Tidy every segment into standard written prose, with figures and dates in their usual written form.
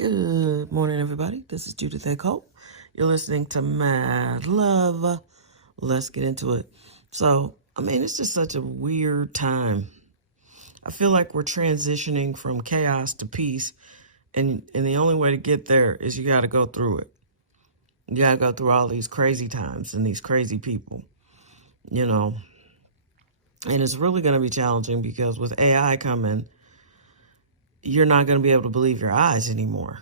Good morning, everybody. This is Judith A. Cope. You're listening to Mad Love. Let's get into it. So, it's just such a weird time. I feel like we're transitioning from chaos to peace, and the only way to get there is you got to go through it. You got to go through all these crazy times and these crazy people, and it's really going to be challenging because with AI coming, you're not going to be able to believe your eyes anymore.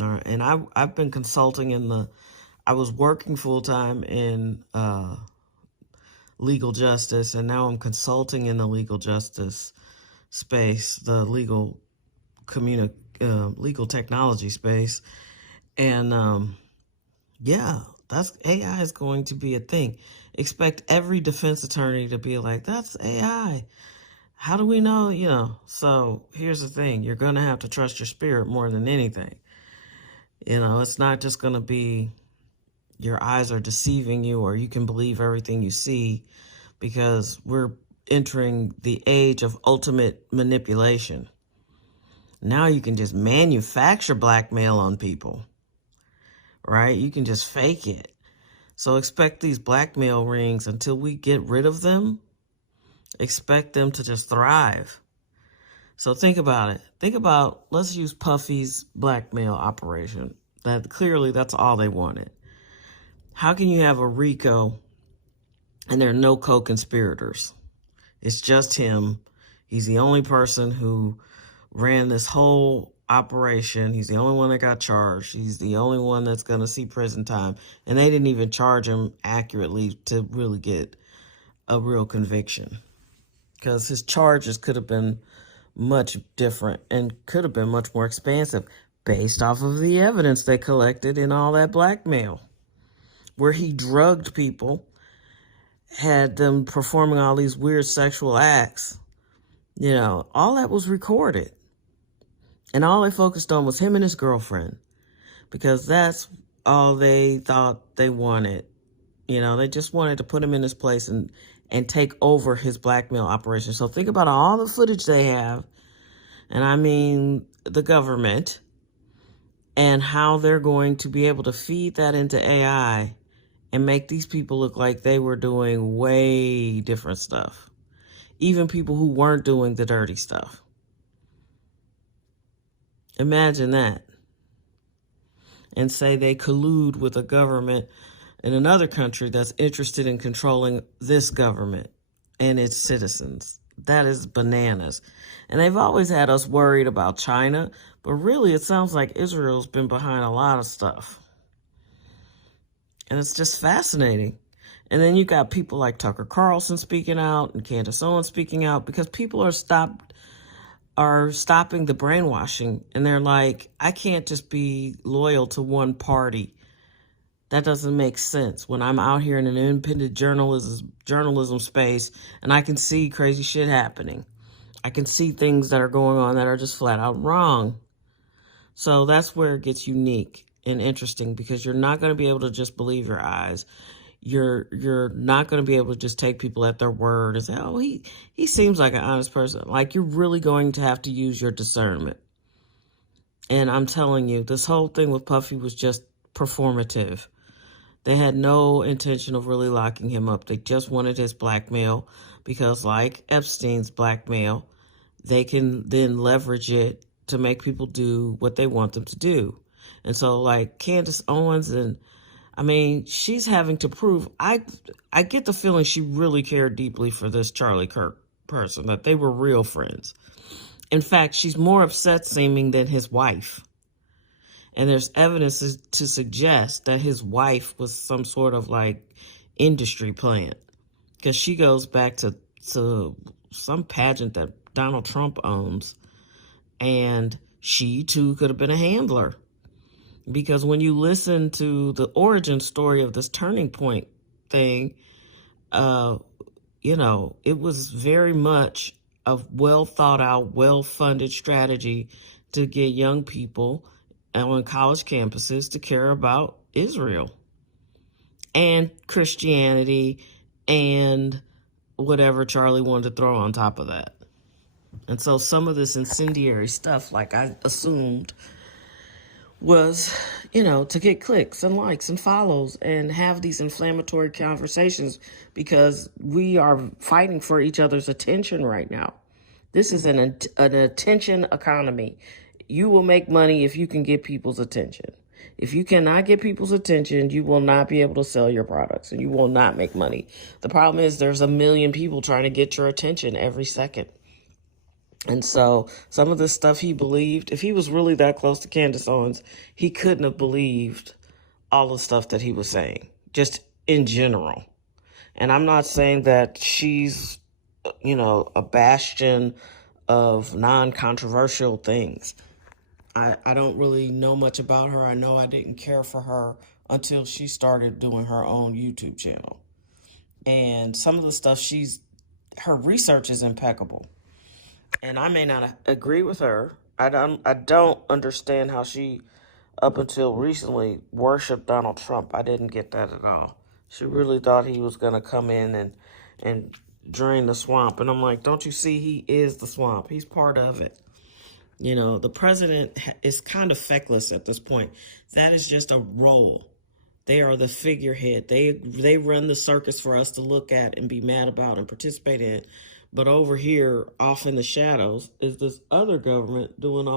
All right. And I've been consulting I was working full-time in legal justice, and now I'm consulting in the legal justice space, the legal technology space. And that's AI is going to be a thing. Expect every defense attorney to be like, that's AI. How do we know? So here's the thing. You're going to have to trust your spirit more than anything. It's not just going to be your eyes are deceiving you or you can believe everything you see, because we're entering the age of ultimate manipulation. Now you can just manufacture blackmail on people, right? You can just fake it. So expect these blackmail rings until we get rid of them. Expect them to just thrive. So think about it. Let's use Puffy's blackmail operation. That's all they wanted. How can you have a RICO and there are no co-conspirators? It's just him. He's the only person who ran this whole operation. He's the only one that got charged. He's the only one that's going to see prison time. And they didn't even charge him accurately to really get a real conviction, because his charges could have been much different and could have been much more expansive based off of the evidence they collected in all that blackmail, where he drugged people, had them performing all these weird sexual acts. All that was recorded. And all they focused on was him and his girlfriend, because that's all they thought they wanted. They just wanted to put him in his place and take over his blackmail operation. So think about all the footage they have, and I mean the government, and how they're going to be able to feed that into AI and make these people look like they were doing way different stuff. Even people who weren't doing the dirty stuff. Imagine that. And say they collude with a government in another country that's interested in controlling this government and its citizens. That is bananas. And they've always had us worried about China, but really it sounds like Israel's been behind a lot of stuff. And it's just fascinating. And then you got people like Tucker Carlson speaking out and Candace Owens speaking out, because people are stopping the brainwashing. And they're like, I can't just be loyal to one party. That doesn't make sense when I'm out here in an independent journalism space and I can see crazy shit happening. I can see things that are going on that are just flat out wrong. So that's where it gets unique and interesting, because you're not going to be able to just believe your eyes. You're not going to be able to just take people at their word and say, oh, he seems like an honest person. Like, you're really going to have to use your discernment. And I'm telling you, this whole thing with Puffy was just performative. They had no intention of really locking him up. They just wanted his blackmail, because like Epstein's blackmail, they can then leverage it to make people do what they want them to do. And so like Candace Owens, she's having to prove, I get the feeling she really cared deeply for this Charlie Kirk person, that they were real friends. In fact, she's more upset seeming than his wife. And there's evidence to suggest that his wife was some sort of like industry plant, because she goes back to some pageant that Donald Trump owns. And she too could have been a handler, because when you listen to the origin story of this Turning Point thing, it was very much a well thought out, well funded strategy to get young people on college campuses to care about Israel and Christianity and whatever Charlie wanted to throw on top of that. And so some of this incendiary stuff, like I assumed, was, to get clicks and likes and follows and have these inflammatory conversations because we are fighting for each other's attention right now. This is an attention economy. You will make money if you can get people's attention. If you cannot get people's attention, you will not be able to sell your products and you will not make money. The problem is there's a million people trying to get your attention every second. And so some of this stuff he believed, if he was really that close to Candace Owens, he couldn't have believed all the stuff that he was saying, just in general. And I'm not saying that she's, a bastion of non-controversial things. I don't really know much about her. I know I didn't care for her until she started doing her own YouTube channel. And some of the stuff her research is impeccable. And I may not agree with her. I don't understand how she, up until recently, worshipped Donald Trump. I didn't get that at all. She really thought he was going to come in and drain the swamp. And I'm like, don't you see he is the swamp? He's part of it. The president is kind of feckless at this point. That is just a role. They are the figurehead. They run the circus for us to look at and be mad about and participate in. But over here, off in the shadows, is this other government doing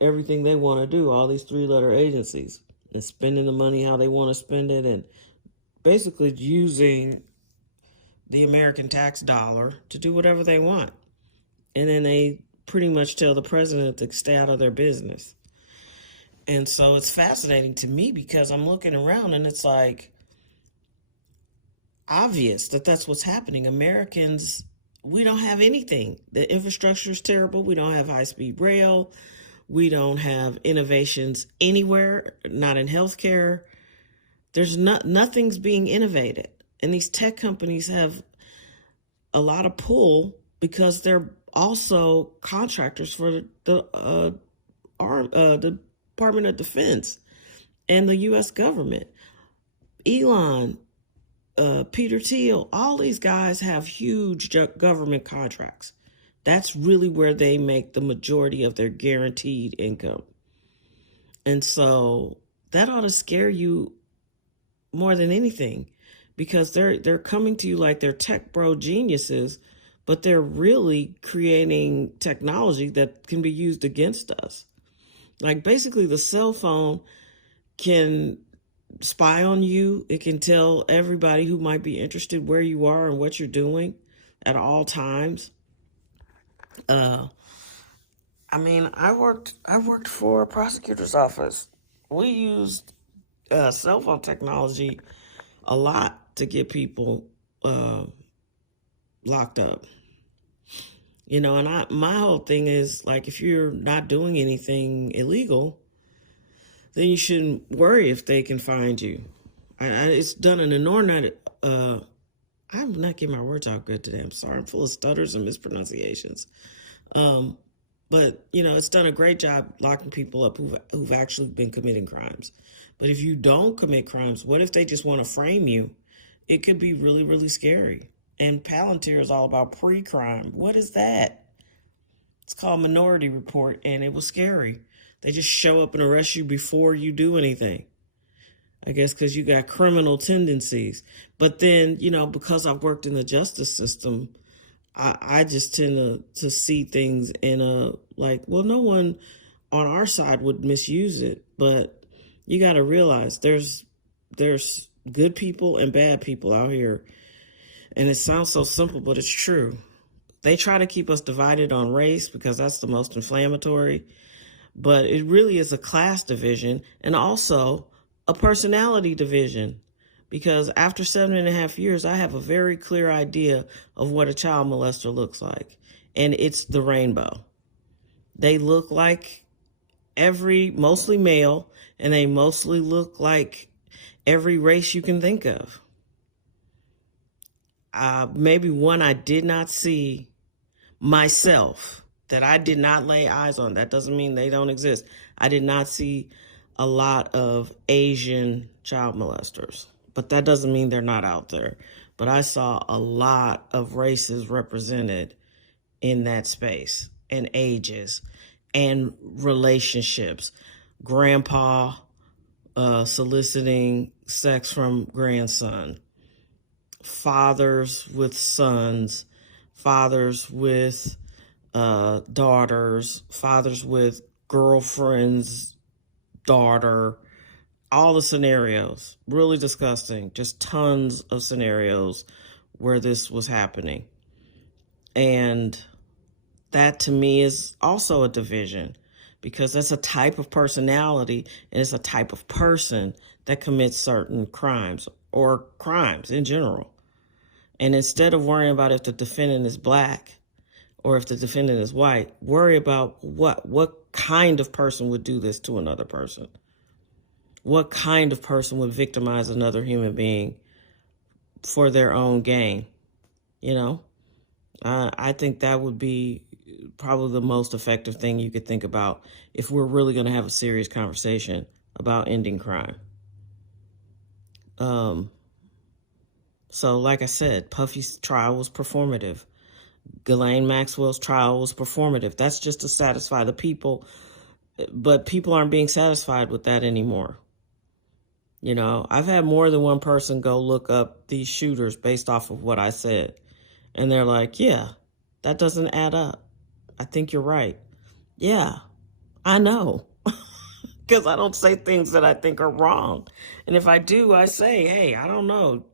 everything they want to do, all these three-letter agencies, and spending the money how they want to spend it, and basically using the American tax dollar to do whatever they want. And then they pretty much tell the president to stay out of their business. And so it's fascinating to me because I'm looking around and it's like obvious that that's what's happening. Americans, we don't have anything. The infrastructure is terrible. We don't have high-speed rail. We don't have innovations anywhere, not in healthcare. There's nothing's being innovated. And these tech companies have a lot of pull because they're also contractors for the Department of Defense and the U.S. government. Elon, Peter Thiel, all these guys have huge government contracts. That's really where they make the majority of their guaranteed income. And so that ought to scare you more than anything because they're coming to you like they're tech bro geniuses, but they're really creating technology that can be used against us. Like basically the cell phone can spy on you. It can tell everybody who might be interested where you are and what you're doing at all times. I worked for a prosecutor's office. We used cell phone technology a lot to get people locked up. And my whole thing is like, if you're not doing anything illegal, then you shouldn't worry if they can find you. It's done an inordinate, I'm not getting my words out good today. I'm sorry. I'm full of stutters and mispronunciations. But it's done a great job locking people up who've actually been committing crimes. But if you don't commit crimes, what if they just want to frame you? It could be really, really scary. And Palantir is all about pre-crime. What is that? It's called Minority Report, and it was scary. They just show up and arrest you before you do anything. I guess because you got criminal tendencies. But then, because I've worked in the justice system, I just tend to see things in no one on our side would misuse it. But you got to realize there's good people and bad people out here. And it sounds so simple, but it's true. They try to keep us divided on race because that's the most inflammatory. But it really is a class division and also a personality division. Because after 7.5 years, I have a very clear idea of what a child molester looks like. And it's the rainbow. They look like mostly male, and they mostly look like every race you can think of. Maybe one I did not see myself, that I did not lay eyes on. That doesn't mean they don't exist. I did not see a lot of Asian child molesters, but that doesn't mean they're not out there. But I saw a lot of races represented in that space, and ages, and relationships. grandpa soliciting sex from grandson, fathers with sons, fathers with daughters, fathers with girlfriends, daughter, all the scenarios. Really disgusting. Just tons of scenarios where this was happening. And that to me is also a division, because that's a type of personality and it's a type of person that commits certain crimes or crimes in general. And instead of worrying about if the defendant is black or if the defendant is white, worry about what kind of person would do this to another person. What kind of person would victimize another human being for their own gain? You know, I think that would be probably the most effective thing you could think about if we're really going to have a serious conversation about ending crime. So like I said, Puffy's trial was performative. Ghislaine Maxwell's trial was performative. That's just to satisfy the people, but people aren't being satisfied with that anymore. You know, I've had more than one person go look up these shooters based off of what I said. And they're like, yeah, that doesn't add up. I think you're right. Yeah, I know. Because I don't say things that I think are wrong. And if I do, I say, hey, I don't know.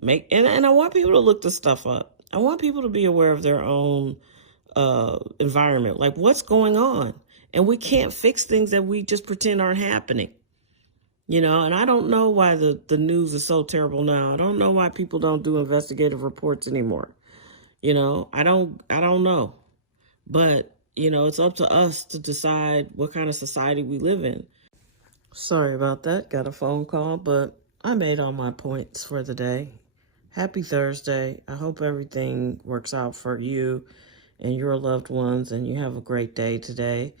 And I want people to look this stuff up. I want people to be aware of their own environment. Like, what's going on? And we can't fix things that we just pretend aren't happening. You know, and I don't know why the news is so terrible now. I don't know why people don't do investigative reports anymore. You know, I don't know. But, you know, it's up to us to decide what kind of society we live in. Sorry about that. Got a phone call, but I made all my points for the day. Happy Thursday. I hope everything works out for you and your loved ones, and you have a great day today.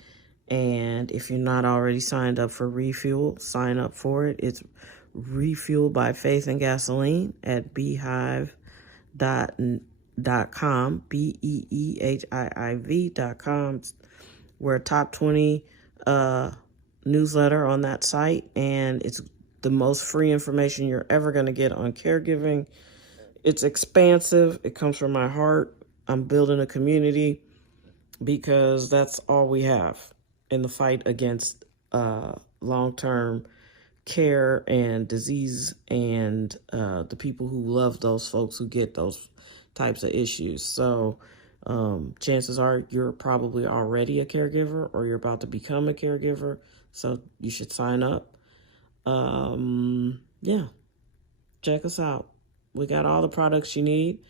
And if you're not already signed up for Refuel, sign up for it. It's Refuel by Faith and Gasoline at beehiiv.com, BEEHIIV.com. We're a top 20 newsletter on that site, and it's the most free information you're ever going to get on caregiving. It's expansive. It comes from my heart. I'm building a community because that's all we have in the fight against long-term care and disease, and the people who love those folks who get those types of issues. So chances are you're probably already a caregiver or you're about to become a caregiver. So you should sign up. Yeah, check us out. We got all the products you need.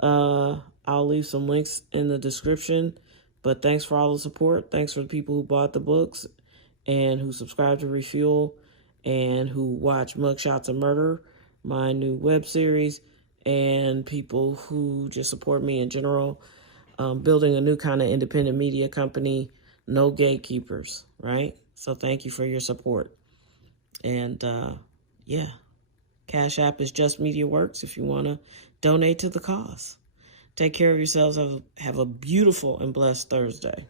I'll leave some links in the description. But thanks for all the support. Thanks for the people who bought the books and who subscribe to Refuel and who watch Mugshots of Murder, my new web series, and people who just support me in general. Building a new kind of independent media company, no gatekeepers, right? So thank you for your support. And yeah, Cash App is Just Media Works if you want to donate to the cause. Take care of yourselves. Have a beautiful and blessed Thursday.